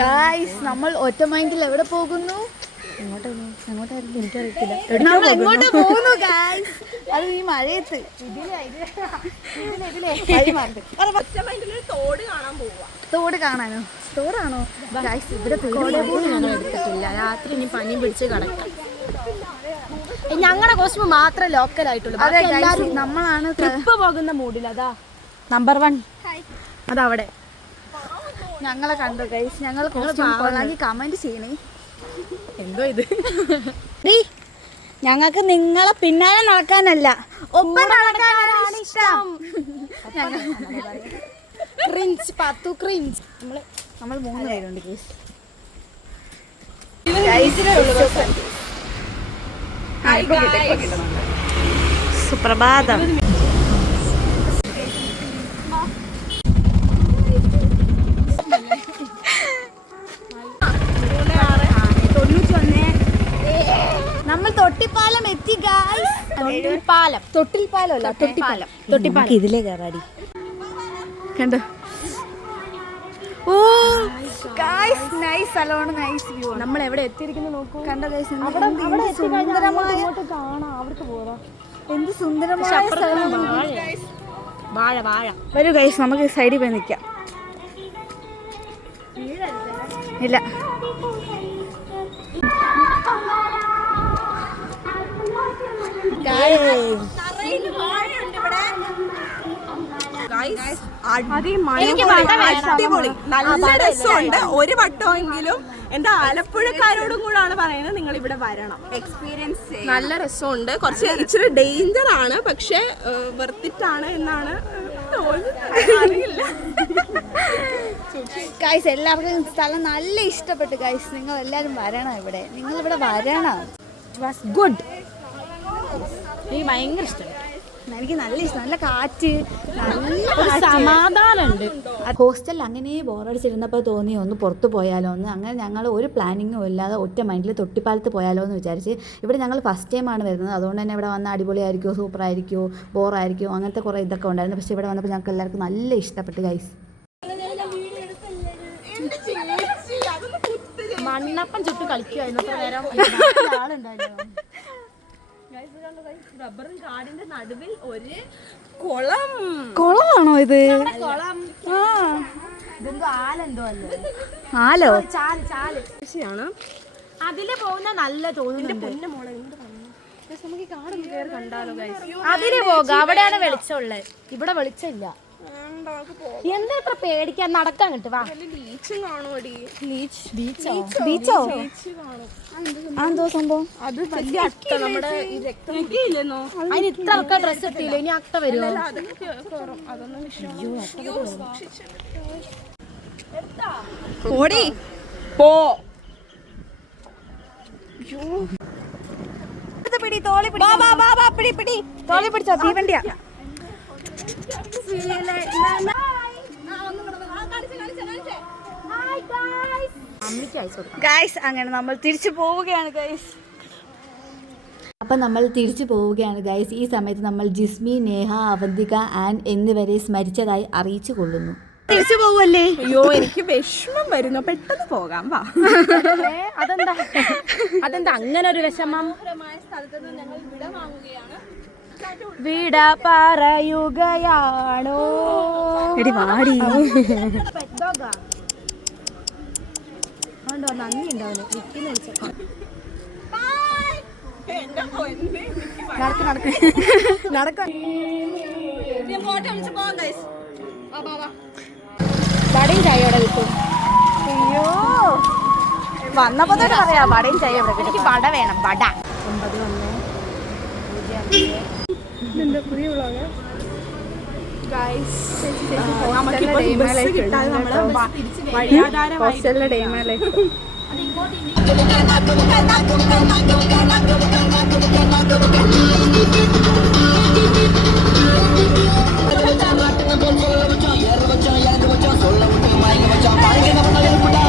Guys നമ്മൾ ഒറ്റ മൈൻഡിൽ എവിടെ പോകുന്നു? എങ്ങോട്ടായിരുന്നു എനിക്കറിയത്തില്ല. നമ്മൾ എങ്ങോട്ടാ പോകുന്നു ഗായ്സ്? അത് ഈ മഴയത്ത് തോട് കാണാനോ? തോടാണോ ഗായ്സ്? ഇവിടെ എടുത്തിട്ടില്ല. രാത്രി ഇനി പനിയും പിടിച്ച് കിടക്കാം. ഞങ്ങളുടെ കോസ്റ്റ്യൂം മാത്രമേ ലോക്കൽ ആയിട്ടുള്ളൂ. നമ്മളാണ് ട്രിപ്പ് പോകുന്ന മൂഡിൽ. അതാ നമ്പർ 1 അതവിടെ. ഞങ്ങളെ കണ്ടു ഗൈസ്. ഞങ്ങൾ കൊള്ളാമെങ്കിൽ കമന്റ് ചെയ്യണേ. എന്തോ ഇത് ഞങ്ങൾക്ക് നിങ്ങളെ പിന്നാലെ നടക്കാനല്ല, ഒപ്പം നടക്കാനാണ് ഇഷ്ടം. നമ്മൾ 3 പേരുണ്ട് ഗൈസ്. സുപ്രഭാതം. നമ്മൾ തൊട്ടിപ്പാലം എത്തി ഗായ്സ്. തൊട്ടിൽപ്പാലം അല്ല, തൊട്ടിപ്പാലം. ഇതിലേ കയറാടി. കണ്ടോ? ഓ ഗായ്സ്, നൈസ് സ്ഥലമാണ്, നൈസ് വ്യൂ. നമ്മൾ എവിടെ എത്തിയിരിക്കുന്നു നോക്കൂ. കണ്ടോ ഗായ്സ്? സുന്ദരമായ കാണാം. അവർക്ക് പോവാം. എന്ത് സുന്ദരമായ വാഴ. വരൂ ഗൈസ്, നമുക്ക് സൈഡിൽ പോയി നിൽക്കാം. ഇല്ല, അടിപൊളി, നല്ല രസമുണ്ട്. ഒരു വട്ടമെങ്കിലും എന്റെ ആലപ്പുഴക്കാരോടും കൂടാണ് പറയുന്നത്, നിങ്ങൾ ഇവിടെ വരണം, എക്സ്പീരിയൻസ്. നല്ല രസമുണ്ട്. കുറച്ച് ഇച്ചിരി ഡേഞ്ചർ ആണ്, പക്ഷെ വെർത്തിട്ടാണ് എന്നാണ് അറിയില്ല. ഗൈസ് എല്ലാവർക്കും സ്ഥലം നല്ല ഇഷ്ടപ്പെട്ടു ഗൈസ്. നിങ്ങൾ എല്ലാവരും വരണം ഇവിടെ, നിങ്ങൾ ഇവിടെ വരണം. It was good. എനിക്ക് ഭയങ്കര ഇഷ്ടമായി. എനിക്ക് നല്ല ഇഷ്ടം. നല്ല കാറ്റ്, നല്ല സമാധാനമുണ്ട്. ഹോസ്റ്റലിൽ അങ്ങനെ ബോറടിച്ചിരുന്നപ്പോൾ തോന്നി ഒന്ന് പുറത്ത് പോയാലോ എന്ന്. അങ്ങനെ ഞങ്ങൾ ഒരു പ്ലാനിങ്ങും ഇല്ലാതെ ഒറ്റ മൈൻഡിൽ തൊട്ടിപ്പാലത്ത് പോയാലോ എന്ന് വിചാരിച്ച്. ഇവിടെ ഞങ്ങൾ ഫസ്റ്റ് ടൈമാണ് വരുന്നത്, അതുകൊണ്ട് തന്നെ ഇവിടെ വന്നാൽ അടിപൊളിയായിരിക്കുമോ, സൂപ്പറായിരിക്കുമോ, ബോറായിരിക്കുമോ, അങ്ങനത്തെ കുറേ ഇതൊക്കെ ഉണ്ടായിരുന്നു. പക്ഷേ ഇവിടെ വന്നപ്പോൾ ഞങ്ങൾക്ക് എല്ലാവർക്കും നല്ല ഇഷ്ടപ്പെട്ടു ഗൈസ്. മണ്ണപ്പം ചുട്ട് കളിക്കുമായിരുന്നു നേരം. റബ്ബറും കാടിന്റെ നടുവിൽ ഒരു കുളമാണോ ഇത്? ആലോ? ചാല് അതില് പോകുന്ന നല്ല തോന്നുന്നുണ്ട്. നമുക്ക് കാടൊന്ന് കയറി കണ്ടാലോ ഗൈസ്? അതില് പോകാം, അവിടെയാണ് വെളിച്ചമുള്ളത്. ഇവിടെ വെളിച്ചമില്ല. എന്താ ഇത്ര പേടിക്കാൻ? നടക്കാൻ കിട്ടു. വാ. ബീച്ചോ? എന്തോ സംഭവം? അത് വലിയ അട്ട. നമ്മുടെ അതിന് ഇത്ര ആൾക്കാർ ഡ്രസ് ഇട്ടില്ല. ഇനി അട്ട വരുമോ? ഓടി പോ. തോളി പിടിച്ചോ, തീവണ്ടിയാ. ഗൈസ് അങ്ങനെ നമ്മൾ തിരിച്ചു പോവുകയാണ് ഗൈസ്. അപ്പം നമ്മൾ തിരിച്ചു പോവുകയാണ് ഗൈസ്. ഈ സമയത്ത് നമ്മൾ ജിസ്മി, നേഹ, അവന്തിക, ആൻ എന്നിവരെ സ്മരിച്ചതായി അറിയിച്ചു കൊള്ളുന്നു. തിരിച്ചു പോവല്ലേ? അയ്യോ, എനിക്ക് വിഷമം വരുന്നു. പെട്ടെന്ന് പോകാം, വാ. അതെന്താ അങ്ങനെ ഒരു വിഷമം? സ്ഥലത്ത് നിന്ന് ഞങ്ങൾ വിട വാങ്ങുകയാണ്. വിട പറയുകയാണോ? എടി വാടി. നന്ദി ഉണ്ടാവില്ല. വടയും ചായയോടെ കിട്ടും. അയ്യോ, വന്നപ്പോ തന്നെ പറയാ വടയും ചായ. എനിക്ക് വട വേണം, വട. 9 ഹോസ്റ്റലിലെ ഡേമല്ലേ. சொல்ல விட்டு மயங்க வச்சா சொல்ல விட்டு மயங்க வச்சா